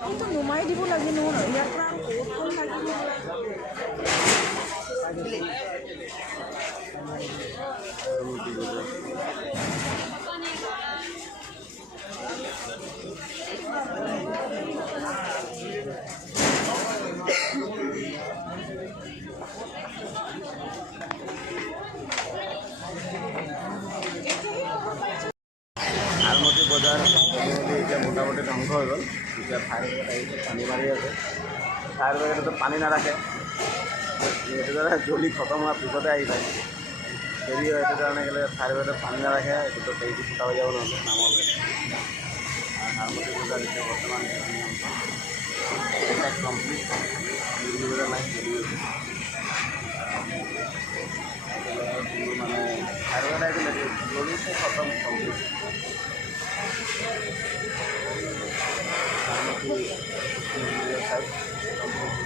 কিন্তু নুমাই দিব লাগে নহয় ইয়াৰ পৰা ক'ত লাগিব আলমতি বজাৰ এতিয়া মোটামুটি ধ্বংস হৈ গ'ল এতিয়া ফায়াৰ ব্ৰিগেড আহিছে পানী মাৰি আছে ফায়াৰ ব্ৰিগেডতো পানী নাৰাখে সেইটো কাৰণে জ্বলি খতম হোৱাৰ পিছতে আহি পায় দেৰি হয় সেইটো কাৰণে গ'লে ফায়াৰ ব্ৰিগেডত পানী নাৰাখে এইটোতো হেৰিটো ফুটা হৈ যাব নহ'লে নামলৈ আলমতি বজাৰ এতিয়া বৰ্তমান কমপ্লিট বজাৰ নাই দেৰি হৈছে মানে ফায়াৰ ব্ৰিগেড আহিছিলে জ্বলিছে খতম কমপ্লিট Thank you.